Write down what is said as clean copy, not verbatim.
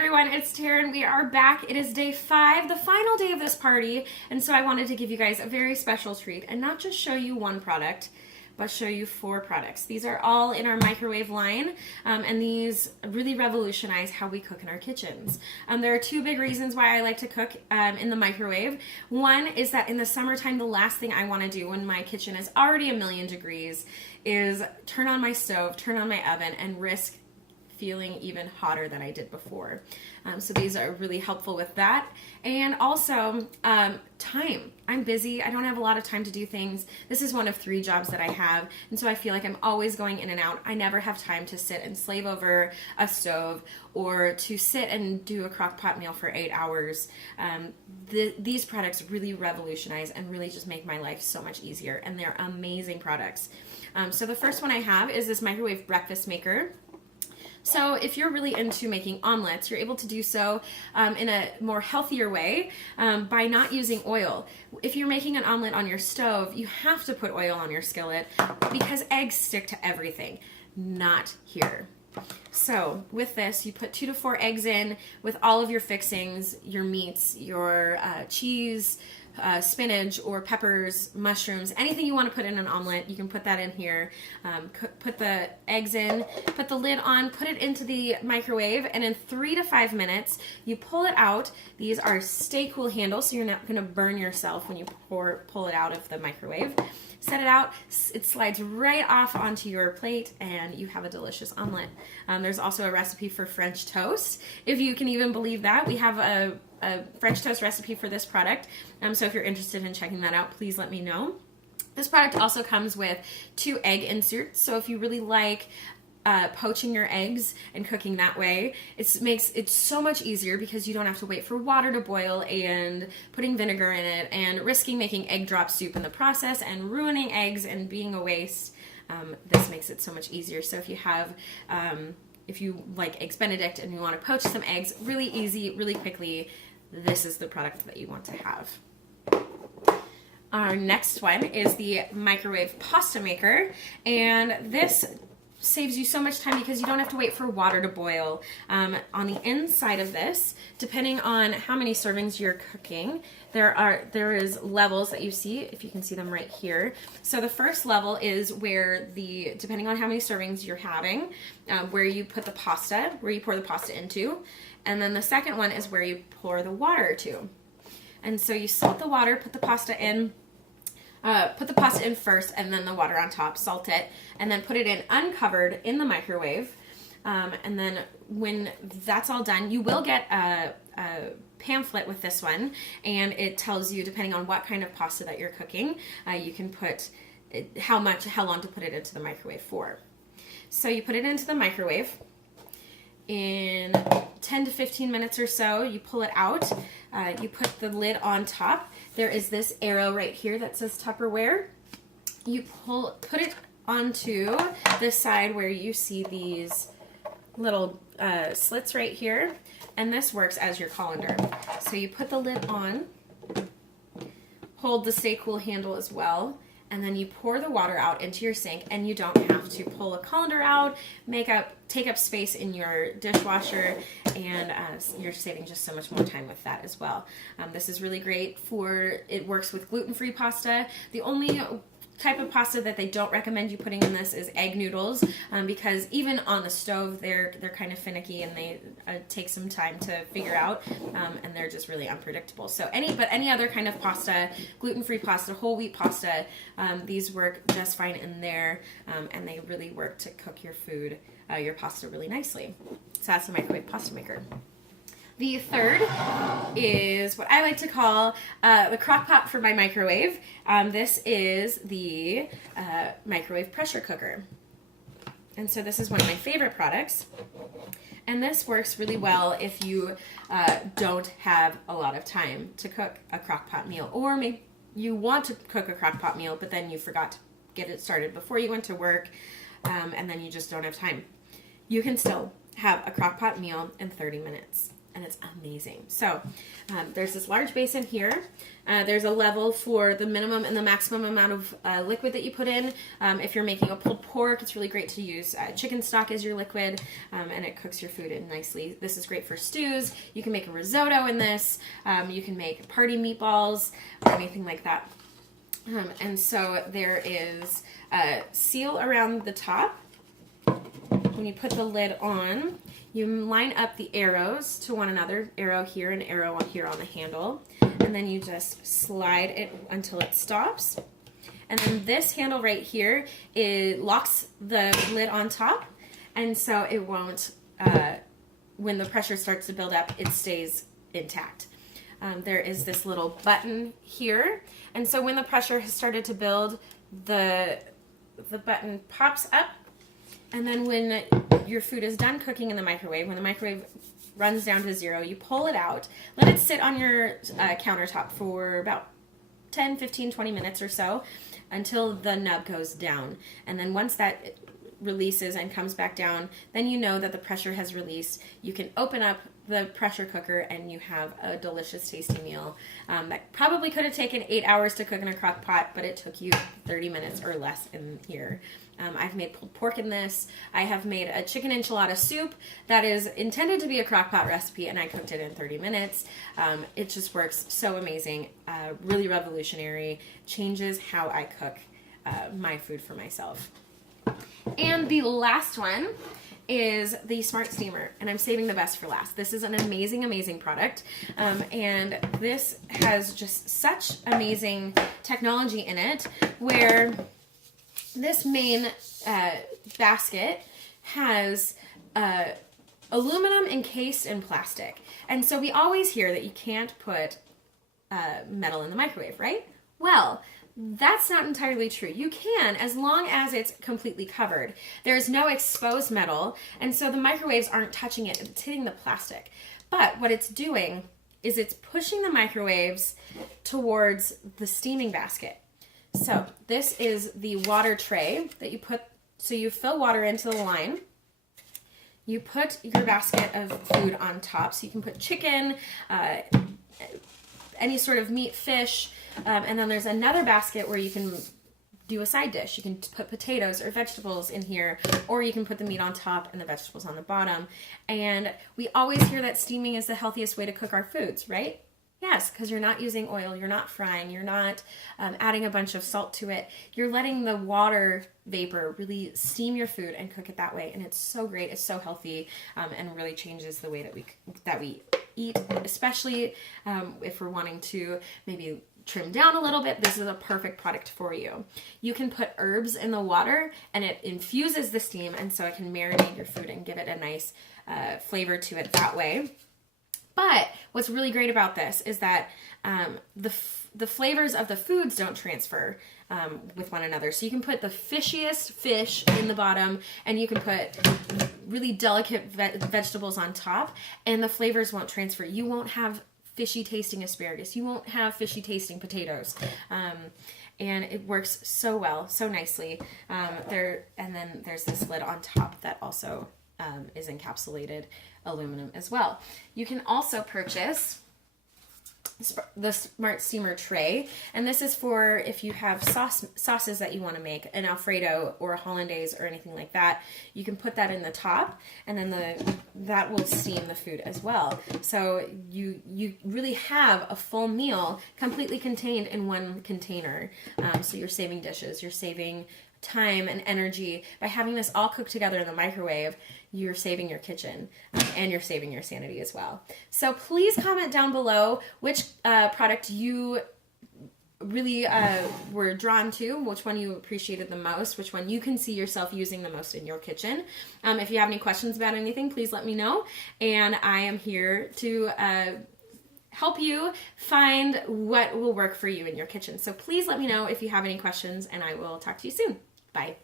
everyone, it's Taryn. We are back. It is day 5, the final day of this party, and so I wanted to give you guys a very special treat and not just show you one product, but show you 4 products. These are all in our microwave line, and these really revolutionize how we cook in our kitchens. There are 2 big reasons why I like to cook in the microwave. One is that in the summertime, the last thing I want to do when my kitchen is already a million degrees is turn on my stove, turn on my oven, and risk feeling even hotter than I did before. So these are really helpful with that. And also time. I'm busy. I don't have a lot of time to do things. This is one of 3 jobs that I have, and so I feel like I'm always going in and out. I never have time to sit and slave over a stove or to sit and do a crock pot meal for 8 hours. These products really revolutionize and really just make my life so much easier, and they're amazing products. So the first one I have is this microwave breakfast maker. So if you're really into making omelets, you're able to do so in a more healthier way by not using oil. If you're making an omelet on your stove, you have to put oil on your skillet because eggs stick to everything. Not here. So with this, you put 2 to 4 eggs in with all of your fixings, your meats, your cheese, spinach or peppers, mushrooms, anything you want to put in an omelet, you can put that in here. Put the eggs in, put the lid on, put it into the microwave, and in 3 to 5 minutes, you pull it out. These are stay cool handles, so you're not going to burn yourself when you pull it out of the microwave. Set it out, it slides right off onto your plate, and you have a delicious omelet. There's also a recipe for French toast, if you can even believe that. We have a French toast recipe for this product, so if you're interested in checking that out, please let me know. This product also comes with 2 egg inserts, so if you really like poaching your eggs and cooking that way, it makes it so much easier because you don't have to wait for water to boil and putting vinegar in it and risking making egg drop soup in the process and ruining eggs and being a waste. This makes it so much easier. So if you have if you like Eggs Benedict and you want to poach some eggs really easy, really quickly, this is the product that you want to have. Our next one is the microwave pasta maker, and this saves you so much time because you don't have to wait for water to boil. On the inside of this, depending on how many servings you're cooking, there is levels that you see, if you can see them right here. So the first level is where depending on how many servings you're having, where you put the pasta, where you pour the pasta into, and then the second one is where you pour the water to. And so you salt the water, put the pasta in, first, and then the water on top, salt it, and then put it in uncovered in the microwave. And then when that's all done, you will get a pamphlet with this one, and it tells you, depending on what kind of pasta that you're cooking, you can put how long to put it into the microwave for. So you put it into the microwave. In 10 to 15 minutes or so, you pull it out. You put the lid on top. There is this arrow right here that says Tupperware. You put it onto this side where you see these little slits right here, and this works as your colander. So you put the lid on, hold the stay cool handle as well, and then you pour the water out into your sink, and you don't have to pull a colander out, take up space in your dishwasher, and you're saving just so much more time with that as well. This is really great it works with gluten-free pasta. The only type of pasta that they don't recommend you putting in this is egg noodles, because even on the stove they're kind of finicky and they take some time to figure out, and they're just really unpredictable. So any other kind of pasta, gluten-free pasta, whole wheat pasta, these work just fine in there, and they really work to cook your food, your pasta really nicely. So that's the microwave pasta maker. The third is what I like to call the crock pot for my microwave. This is the microwave pressure cooker. And so this is one of my favorite products. And this works really well if you don't have a lot of time to cook a crock pot meal. Or maybe you want to cook a crock pot meal, but then you forgot to get it started before you went to work, and then you just don't have time. You can still have a crock pot meal in 30 minutes. and it's amazing. So there's this large basin here. There's a level for the minimum and the maximum amount of liquid that you put in. If you're making a pulled pork, it's really great to use chicken stock as your liquid, and it cooks your food in nicely. This is great for stews. You can make a risotto in this. You can make party meatballs or anything like that. And so there is a seal around the top. When you put the lid on, you line up the arrows to one another, arrow here and arrow on here on the handle, and then you just slide it until it stops. And then this handle right here, it locks the lid on top, and so it won't, when the pressure starts to build up, it stays intact. There is this little button here, and so when the pressure has started to build, the button pops up. And then when your food is done cooking in the microwave, when the microwave runs down to 0, you pull it out, let it sit on your countertop for about 10, 15, 20 minutes or so until the nub goes down. And then once that releases and comes back down, then you know that the pressure has released. You can open up the pressure cooker and you have a delicious tasty meal that probably could have taken 8 hours to cook in a crock pot, but it took you 30 minutes or less in here. I've made pulled pork in this. I have made a chicken enchilada soup that is intended to be a crock pot recipe, and I cooked it in 30 minutes. It just works so amazing, really revolutionary, changes how I cook my food for myself. And the last one is the Smart Steamer, and I'm saving the best for last. This is an amazing, amazing product, and this has just such amazing technology in it where this main basket has aluminum encased in plastic. And so we always hear that you can't put metal in the microwave, right? Well, that's not entirely true. You can, as long as it's completely covered. There's no exposed metal, and so the microwaves aren't touching it. It's hitting the plastic. But what it's doing is it's pushing the microwaves towards the steaming basket. So this is the water tray that you put, so you fill water into the line. You put your basket of food on top, so you can put chicken, any sort of meat, fish, and then there's another basket where you can do a side dish. You can put potatoes or vegetables in here, or you can put the meat on top and the vegetables on the bottom. And we always hear that steaming is the healthiest way to cook our foods, right? Yes, because you're not using oil, you're not frying, you're not adding a bunch of salt to it. You're letting the water vapor really steam your food and cook it that way. And it's so great, it's so healthy, and really changes the way that we eat, especially if we're wanting to maybe trim down a little bit. This is a perfect product for you. You can put herbs in the water and it infuses the steam, and so it can marinate your food and give it a nice flavor to it that way. But what's really great about this is that the flavors of the foods don't transfer with one another. So you can put the fishiest fish in the bottom, and you can put really delicate vegetables on top, and the flavors won't transfer. You won't have fishy tasting asparagus. You won't have fishy tasting potatoes. And it works so well, so nicely. And then there's this lid on top that also is encapsulated aluminum as well. You can also purchase the Smart Steamer tray, and this is for if you have sauces that you want to make, an Alfredo or a Hollandaise or anything like that. You can put that in the top, and then that will steam the food as well. So you really have a full meal completely contained in one container. So you're saving dishes, you're saving time and energy by having this all cooked together in the microwave. You're saving your kitchen, and you're saving your sanity as well. So please comment down below which product you really were drawn to, which one you appreciated the most, which one you can see yourself using the most in your kitchen. If you have any questions about anything, please let me know, and I am here to help you find what will work for you in your kitchen. So please let me know if you have any questions, and I will talk to you soon. Bye.